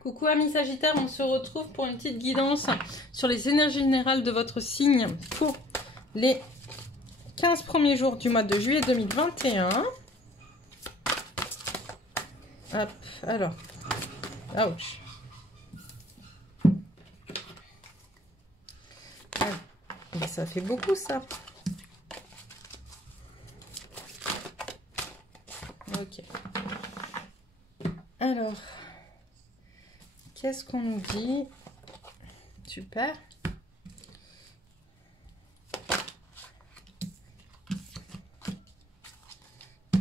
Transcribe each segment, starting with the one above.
Coucou amis Sagittaires, on se retrouve pour une petite guidance sur les énergies générales de votre signe pour les 15 premiers jours du mois de juillet 2021. Hop, alors, ouch. Ah, ça fait beaucoup ça. Ok. Alors, qu'est-ce qu'on nous dit? Super.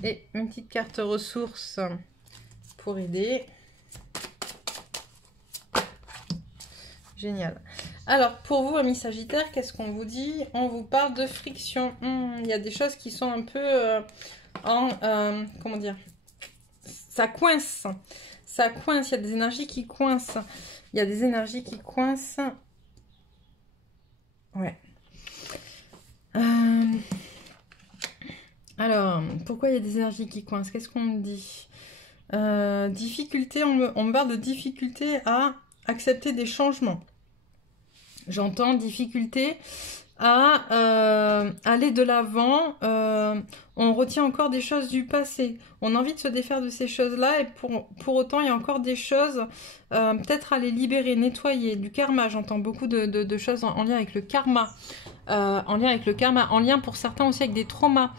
Et une petite carte ressources pour aider. Génial. Alors, pour vous, amis Sagittaires, qu'est-ce qu'on vous dit? On vous parle de friction. Il y a des choses qui sont un peu comment dire? Ça coince. Ça coince. Il y a des énergies qui coincent. Il y a des énergies qui coincent. Ouais. Alors, pourquoi il y a des énergies qui coincent? Qu'est-ce qu'on me dit? Difficulté, on me parle de difficulté à accepter des changements. J'entends difficulté à aller de l'avant. On retient encore des choses du passé. On a envie de se défaire de ces choses-là et pour autant, il y a encore des choses peut-être à les libérer, nettoyer. Du karma, j'entends beaucoup de choses en lien avec le karma. En lien avec le karma, en lien pour certains aussi avec des traumas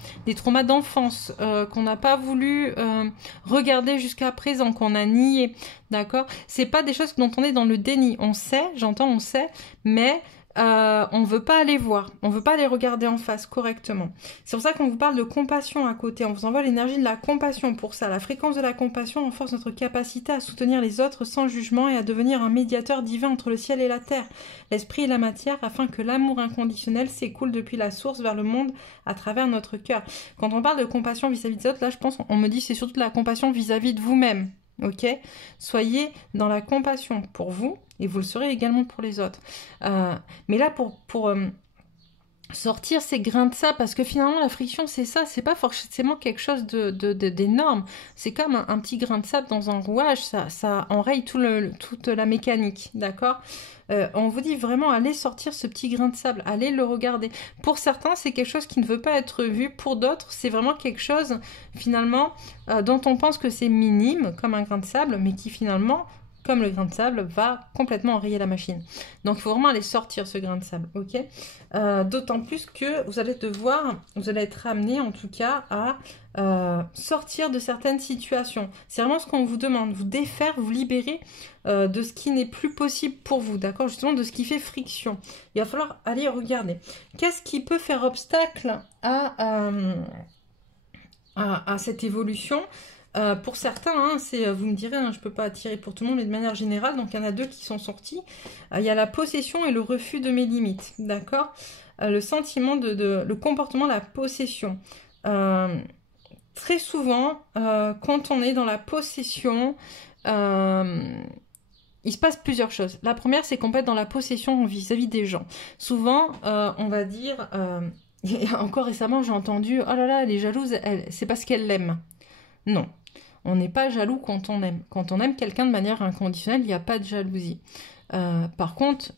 d'enfance qu'on n'a pas voulu regarder jusqu'à présent, qu'on a nié, d'accord? C'est pas des choses dont on est dans le déni, on sait, j'entends, on sait, mais on veut pas aller voir, on veut pas les regarder en face correctement. C'est pour ça qu'on vous parle de compassion à côté, on vous envoie l'énergie de la compassion pour ça. La fréquence de la compassion renforce notre capacité à soutenir les autres sans jugement et à devenir un médiateur divin entre le ciel et la terre, l'esprit et la matière, afin que l'amour inconditionnel s'écoule depuis la source vers le monde à travers notre cœur. Quand on parle de compassion vis-à-vis des autres, là je pense, on me dit c'est surtout de la compassion vis-à-vis de vous-même. Ok, soyez dans la compassion pour vous et vous le serez également pour les autres. Mais là, pour sortir ces grains de sable, parce que finalement la friction c'est ça, c'est pas forcément quelque chose d'énorme. C'est comme un petit grain de sable dans un rouage, ça enraye toute la mécanique, d'accord? On vous dit vraiment, allez sortir ce petit grain de sable, allez le regarder. Pour certains, c'est quelque chose qui ne veut pas être vu. Pour d'autres, c'est vraiment quelque chose, finalement, dont on pense que c'est minime, comme un grain de sable, mais qui finalement, comme le grain de sable, va complètement enrayer la machine. Donc, il faut vraiment aller sortir ce grain de sable, ok? D'autant plus que vous allez être amené, en tout cas, à sortir de certaines situations. C'est vraiment ce qu'on vous demande, vous défaire, vous libérer de ce qui n'est plus possible pour vous, d'accord? Justement, de ce qui fait friction. Il va falloir aller regarder. Qu'est-ce qui peut faire obstacle à cette évolution? Pour certains, hein, vous me direz, hein, je ne peux pas attirer pour tout le monde, mais de manière générale, donc il y en a deux qui sont sortis. Il y a la possession et le refus de mes limites, d'accord? Le sentiment le comportement, la possession. Très souvent, quand on est dans la possession, il se passe plusieurs choses. La première, c'est qu'on peut être dans la possession vis-à-vis des gens. Souvent, on va dire, encore récemment, j'ai entendu, oh là là, elle est jalouse, c'est parce qu'elle l'aime. Non, on n'est pas jaloux quand on aime. Quand on aime quelqu'un de manière inconditionnelle, il n'y a pas de jalousie. Par contre,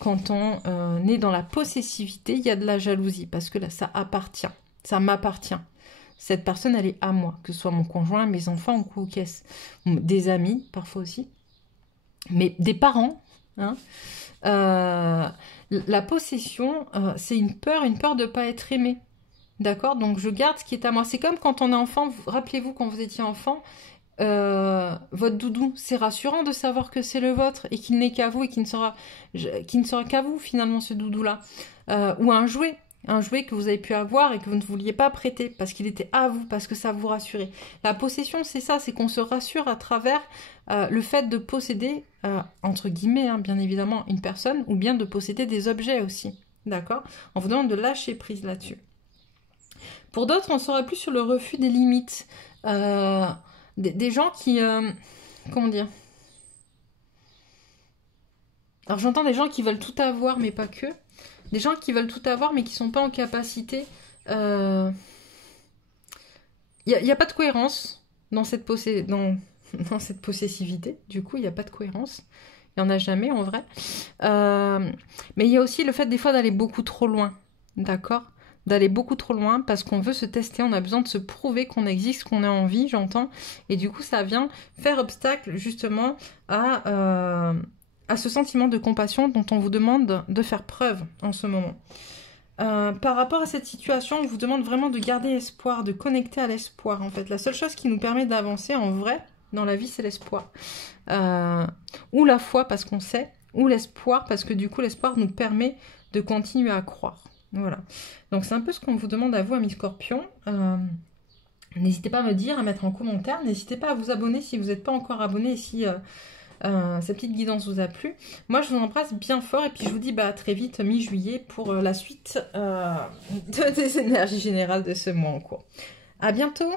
quand on est dans la possessivité, il y a de la jalousie, parce que là, ça appartient, ça m'appartient. Cette personne, elle est à moi, que ce soit mon conjoint, mes enfants ou qu'est-ce, des amis, parfois aussi, mais des parents. Hein. La possession, c'est une peur de ne pas être aimé. D'accord? Donc, je garde ce qui est à moi. C'est comme quand on est enfant, rappelez-vous quand vous étiez enfant, votre doudou, c'est rassurant de savoir que c'est le vôtre et qu'il n'est qu'à vous et qu'il ne sera qu'à vous, finalement, ce doudou-là. Ou un jouet que vous avez pu avoir et que vous ne vouliez pas prêter parce qu'il était à vous, parce que ça vous rassurait. La possession, c'est ça, c'est qu'on se rassure à travers le fait de posséder, entre guillemets, hein, bien évidemment, une personne, ou bien de posséder des objets aussi. D'accord? On vous demande de lâcher prise là-dessus. Pour d'autres, on sera plus sur le refus des limites. Des gens qui... comment dire? Alors j'entends des gens qui veulent tout avoir, mais pas que. Des gens qui veulent tout avoir, mais qui ne sont pas en capacité... Il n'y a pas de cohérence dans cette possession. dans cette possessivité. Du coup, il n'y a pas de cohérence. Il n'y en a jamais en vrai. Mais il y a aussi le fait des fois d'aller beaucoup trop loin. D'accord? D'aller beaucoup trop loin parce qu'on veut se tester, on a besoin de se prouver qu'on existe, qu'on est en vie, j'entends. Et du coup, ça vient faire obstacle justement à ce sentiment de compassion dont on vous demande de faire preuve en ce moment. Par rapport à cette situation, on vous demande vraiment de garder espoir, de connecter à l'espoir en fait. La seule chose qui nous permet d'avancer en vrai dans la vie, c'est l'espoir. Ou la foi parce qu'on sait, ou l'espoir parce que du coup l'espoir nous permet de continuer à croire. Voilà. Donc c'est un peu ce qu'on vous demande à vous, amis Scorpions. N'hésitez pas à me dire, à mettre en commentaire. N'hésitez pas à vous abonner si vous n'êtes pas encore abonné et si cette petite guidance vous a plu. Moi je vous embrasse bien fort et puis je vous dis à très vite, mi-juillet, pour la suite des énergies générales de ce mois en cours. À bientôt!